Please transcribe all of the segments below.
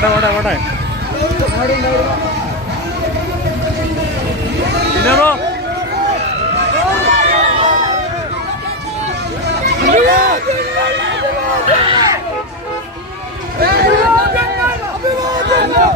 ഓടെ ഓടെ ഓടെ പിന്നെറോ അഭിവാദ്യങ്ങൾ അഭിവാദ്യങ്ങൾ.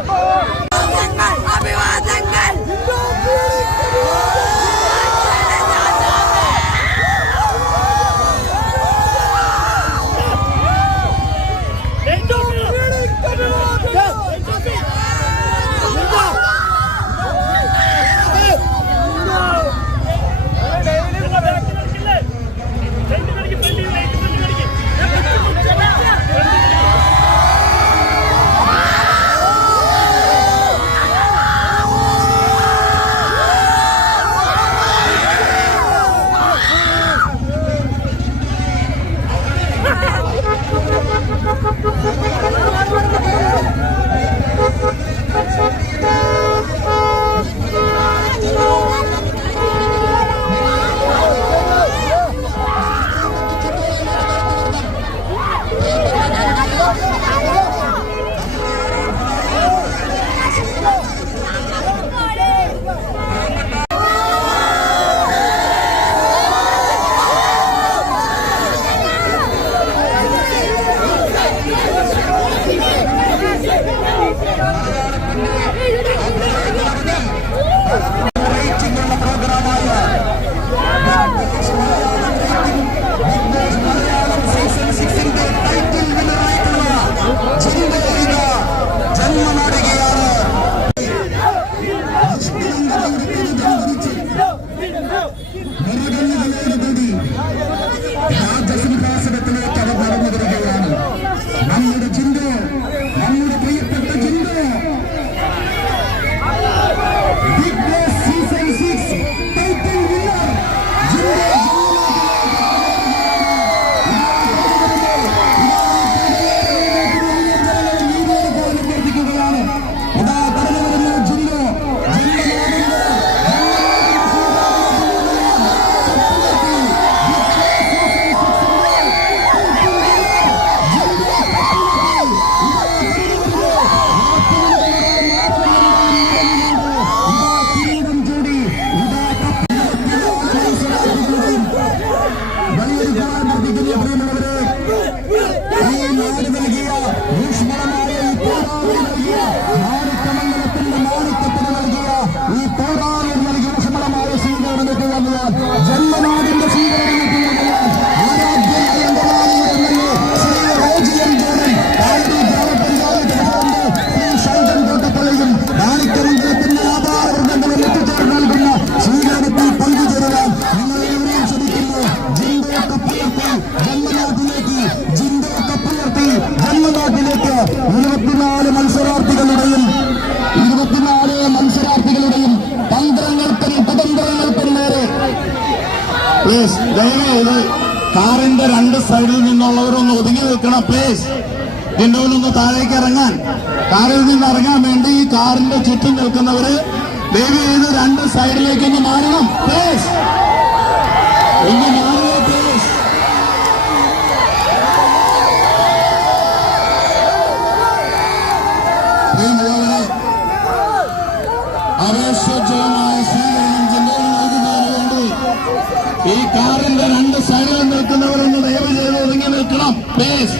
Gracias. ദയവേത് കാറിന്റെ രണ്ട് സൈഡിൽ നിന്നുള്ളവരൊന്ന് ഒതുങ്ങി നിൽക്കണം പ്ലീസ് വിൻഡോയിലൊന്ന് താഴേക്ക് ഇറങ്ങാൻ. കാറിൽ നിന്ന് ഇറങ്ങാൻ വേണ്ടി ഈ കാറിന്റെ ചുറ്റും നിൽക്കുന്നവര് ദയവ് ചെയ്ത് രണ്ട് സൈഡിലേക്കൊന്ന് മാറണം പ്ലീസ് ഒന്ന് മാറണം പ്ലീസ് ഈ കാറിന്റെ രണ്ട് സൈഡിൽ നിൽക്കുന്നവരൊന്ന് ദയവ് ചെയ്ത് ഒതുങ്ങി നിൽക്കണം. പ്ലീസ്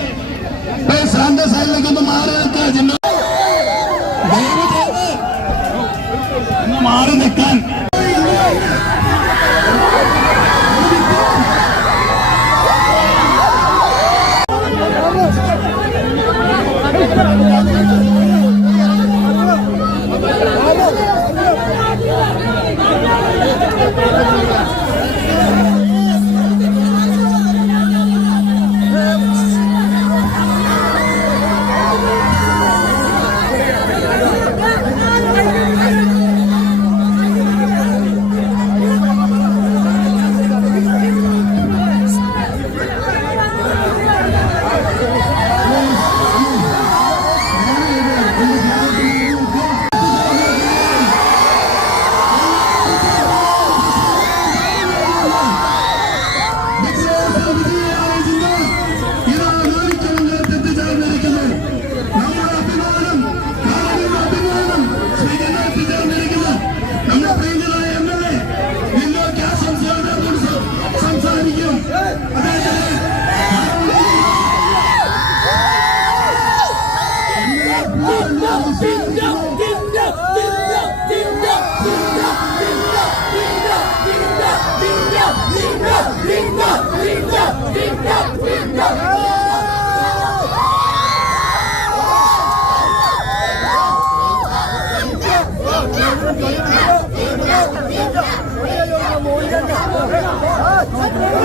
പ്ലീസ് രണ്ട് സൈഡിലേക്ക് ഒന്ന് മാറി നിൽക്കുക Let's go!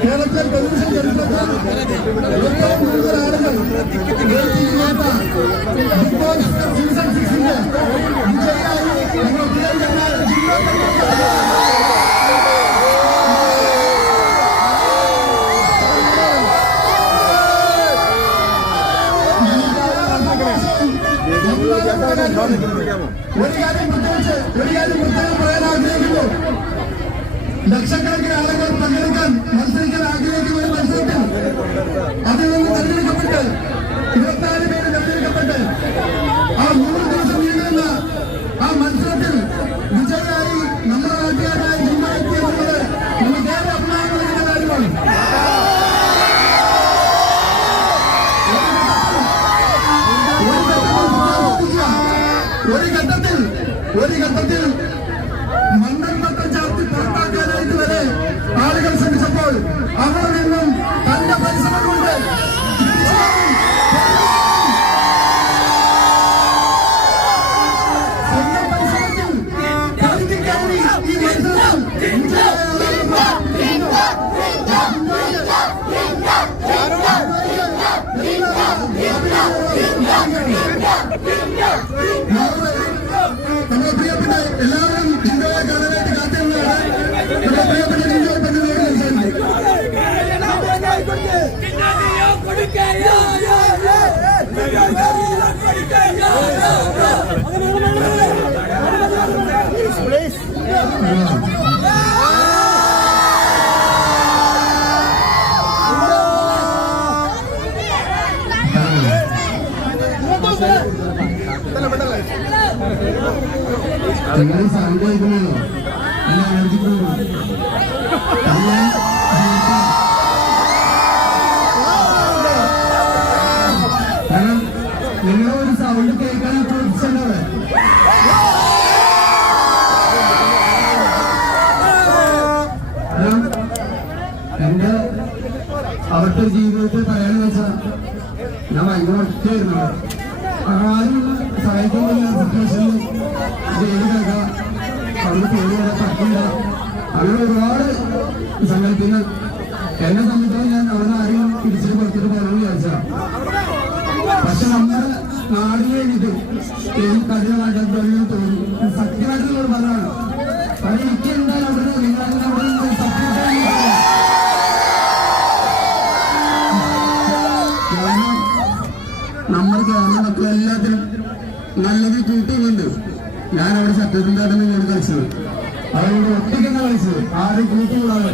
കേരളത്തിലെ ടെലിവിഷൻ ചരിത്രത്തിൽ ഏറ്റവും കൂടുതൽ ആളുകൾ കേൾപ്പിക്കുന്നേറ്റ ബിഗ് ബോസ് സീസൺ സിക്സിന്റെ വിജയിയായി ഒരു കാര്യം പ്രത്യേകിച്ച് ഒരു കാര്യം പ്രത്യേകം പറയാൻ ആഗ്രഹിക്കുന്നു. ലക്ഷക്കണക്കിന് ആളുകൾ പങ്കെടുക്കാൻ മത്സരിക്കാൻ ആഗ്രഹിക്കുന്ന ഒരു മത്സരത്തിൽ അതിൽ നിന്ന് തെരഞ്ഞെടുക്കപ്പെട്ട് ഇരുപത്തിനാല് പേര് തെരഞ്ഞെടുക്കപ്പെട്ട് ആ നൂറ് ദിവസം നീണ്ടുന്ന ആ മത്സരത്തിൽ നിങ്ങൾ സൗണ്ട് കേൾക്കുന്നല്ലോ എന്നെ ആലോചിക്കുന്നു കാരണം നിങ്ങളെ ഒരു സൗണ്ട് കേൾക്കാൻ പ്രതീക്ഷയുണ്ടാവേ എന്റെ അവരുടെ ജീവിതത്തിൽ പറയാന്ന് വെച്ചാൽ ഞാൻ ഭയങ്കര ഒറ്റയായിരുന്നു. ആരും സഹായിക്കുന്നില്ല സിറ്റുവേഷനിൽ ജയിലിലൊക്കെ അവിടെ പേടിയുടെ പറ്റില്ല അങ്ങനെ ഒരുപാട് സങ്കല്പങ്ങൾ എന്നെ സംബന്ധിച്ചിടത്തോളം ഞാൻ അവിടെ ആരും തിരിച്ചിട്ട് കൊടുത്തിട്ട് പോകണമെന്ന് വിചാരിച്ചതാണ് പക്ഷെ നമ്മുടെ നാടിന് വേണ്ടിയിട്ട് എനിക്ക് കഠിനമായിട്ട് തോന്നി സത്യമായിട്ട് നിങ്ങൾ പറഞ്ഞതാണ് കാരണം എനിക്ക് എന്തായാലും അവിടെ നിങ്ങൾ സത്യത്തിന്റെ നിങ്ങളോട് കളിച്ചത്. അതുകൊണ്ട് ഒറ്റയ്ക്കാണ് കളിച്ചത്. ആരും കൂട്ടുകൂടാതെ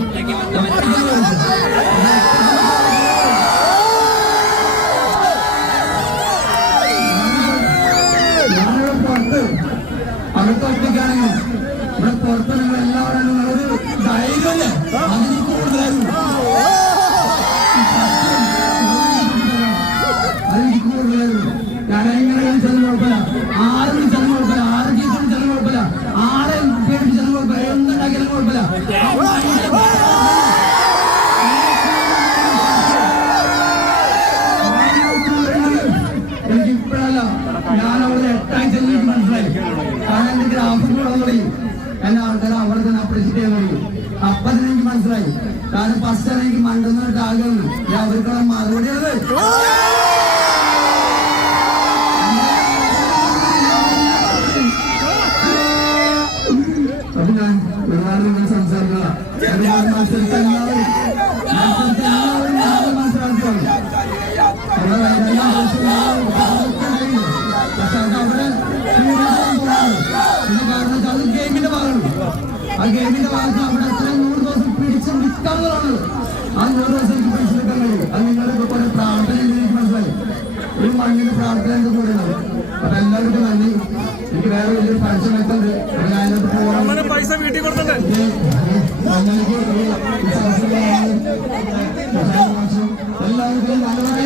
അവിടെ കൂടുതലായി പോകാറ്. പിന്നെ കാരണം വെച്ചാൽ അത് ഗെയിമിന്റെ ഭാഗമാണ്. ആ ഗെയിമിന്റെ ഭാഗത്ത് അവിടെ എത്രയും നൂറ് ദിവസം പിടിച്ച് നിൽക്കാവുന്നതാണ് ആ ന്യൂഡോസ് എനിക്ക് മനസ്സിലാക്കാൻ കഴിയും അത് നിങ്ങളുടെ പോലെ പ്രാർത്ഥനയിൽ എനിക്ക് മനസ്സിലായി ഈ മണ്ണിന് പ്രാർത്ഥന എന്ത് കൂടിയാണ് അപ്പൊ എല്ലാവർക്കും നന്ദി എനിക്ക് വേറെ വലിയൊരു ഫംഗ്ഷൻ എത്തുന്നുണ്ട് അപ്പൊ ഞാനത് പോകാം പൈസ വീട്ടിൽ കൊടുത്തിട്ടുണ്ട് എല്ലാവർക്കും നല്ലവരെ